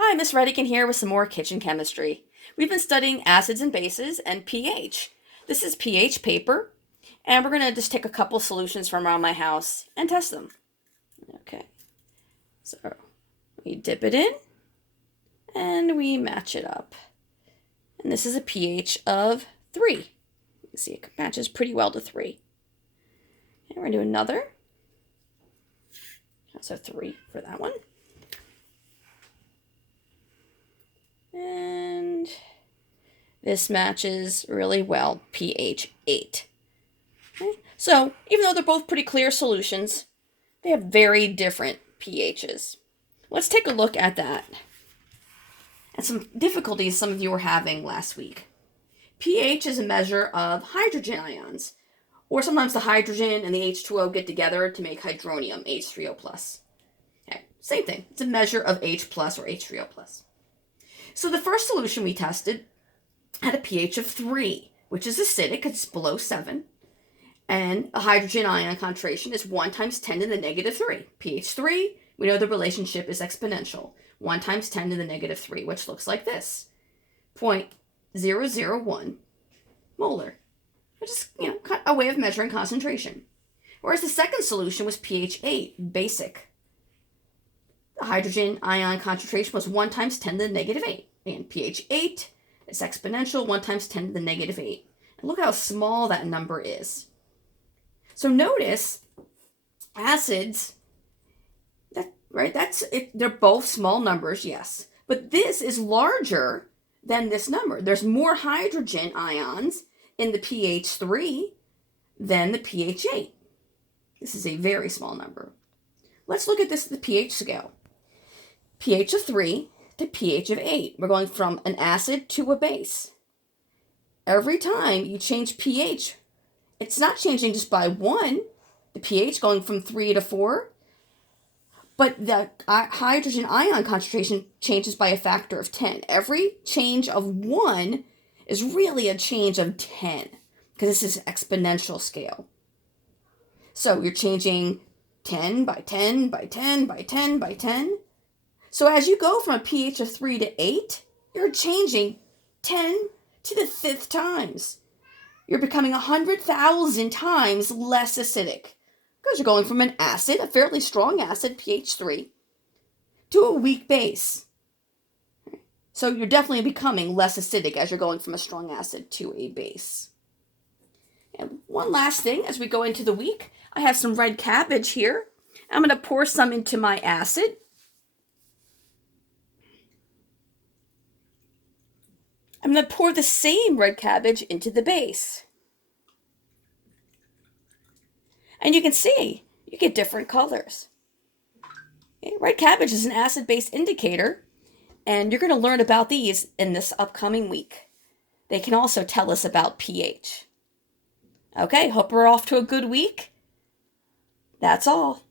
Hi, Miss Redican here with some more kitchen chemistry. We've been studying acids and bases and pH. This is pH paper, and we're going to just take a couple solutions from around my house and test them. Okay, so we dip it in, and we match it up. And this is a pH of 3. You can see it matches pretty well to 3. And we're going to do another. So 3 for that one. And this matches really well, pH 8. Okay. So even though they're both pretty clear solutions, they have very different pHs. Let's take a look at that and some difficulties some of you were having last week. pH is a measure of hydrogen ions, or sometimes the hydrogen and the H2O get together to make hydronium, H3O+. Okay. Same thing. It's a measure of H+ or H3O+. So the first solution we tested had a pH of 3, which is acidic. It's below 7. And a hydrogen ion concentration is 1 times 10 to the negative 3. pH 3, we know the relationship is exponential. 1 times 10 to the negative 3, which looks like this. 0.001 molar, which is, a way of measuring concentration. Whereas the second solution was pH 8, basic. The hydrogen ion concentration was 1 times 10 to the negative 8. And pH 8 is exponential, 1 times 10 to the negative 8. And look how small that number is. So notice acids, that's it, they're both small numbers, yes. But this is larger than this number. There's more hydrogen ions in the pH 3 than the pH 8. This is a very small number. Let's look at this at the pH scale. pH of 3 to pH of 8. We're going from an acid to a base. Every time you change pH, it's not changing just by 1, the pH going from 3 to 4, but the hydrogen ion concentration changes by a factor of 10. Every change of 1 is really a change of 10, because this is an exponential scale. So you're changing 10 by 10 by 10 by 10 by 10. So as you go from a pH of 3 to 8, you're changing 10 to the 5th times. You're becoming 100,000 times less acidic, because you're going from an acid, a fairly strong acid, pH 3, to a weak base. So you're definitely becoming less acidic as you're going from a strong acid to a base. And one last thing, as we go into the week, I have some red cabbage here. I'm going to pour some into my acid. I'm going to pour the same red cabbage into the base. And you can see, you get different colors. Okay, red cabbage is an acid-base indicator, and you're going to learn about these in this upcoming week. They can also tell us about pH. Okay, hope we're off to a good week. That's all.